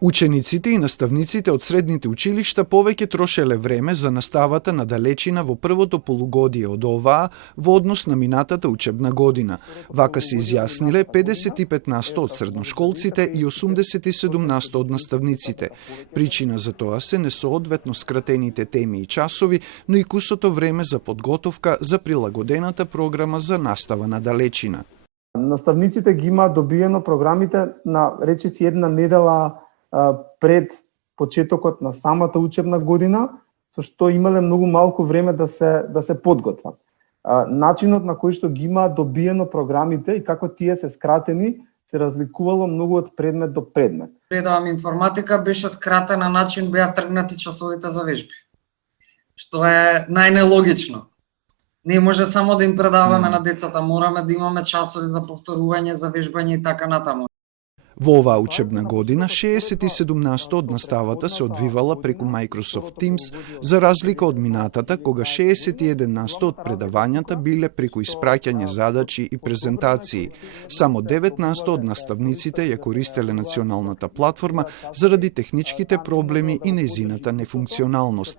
Учениците и наставниците од средните училишта повеќе трошеле време за наставата на далечина во првото полугодие од оваа во однос на минатата учебна година. Вака се изјасниле 55% од средношколците и 87% од наставниците. Причина за тоа се несоодветно скратените теми и часови, но и кусото време за подготовка за прилагодената програма за настава на далечина. Наставниците ги има добиено програмите на речиси една недела пред почетокот на самата учебна година, со што имале многу малку време да се подготват. Начинот на кој што ги има добиено програмите и како тие се скратени се разликувало многу од предмет до предмет. Предавам информатика, беше скратен на начин беа тргнати часовите за вежби, што е најнелогично. Не може само да им предаваме на децата, мораме да имаме часови за повторување, за вежбање и така натаму. Во оваа учебна година 67% од наставата се одвивала преку Microsoft Teams, за разлика од минатата кога 61% од предавањата биле преку испраќање задачи и презентации. Само 9% од наставниците ја користеле националната платформа заради техничките проблеми и нејзината нефункционалност.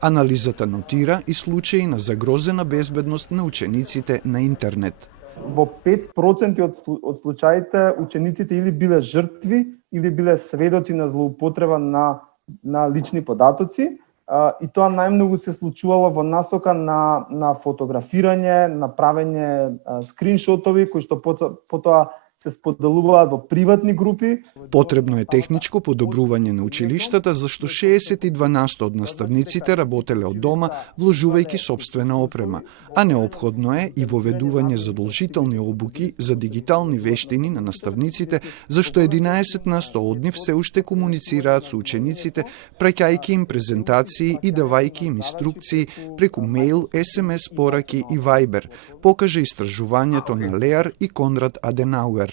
Анализата нотира и случаи на загрозена безбедност на учениците на интернет. Во 5% од случаите учениците или биле жртви или биле сведоци на злоупотреба на лични податоци, и тоа најмногу се случувало во насока на фотографирање, на правење скриншотови кои што потоа се споделуваат во приватни групи. Потребно е техничко подобрување на училиштата, зашто 62% од наставниците работеле од дома, вложувајќи сопствена опрема, а неопходно е и воведување задолжителни обуки за дигитални вештини на наставниците, зашто 11% од нив се уште комуницираат со учениците, праќајќи им презентации и давајќи им инструкции преку мејл, SMS пораки и Viber, покажа истражувањето на Леар и Конрад Аденауер.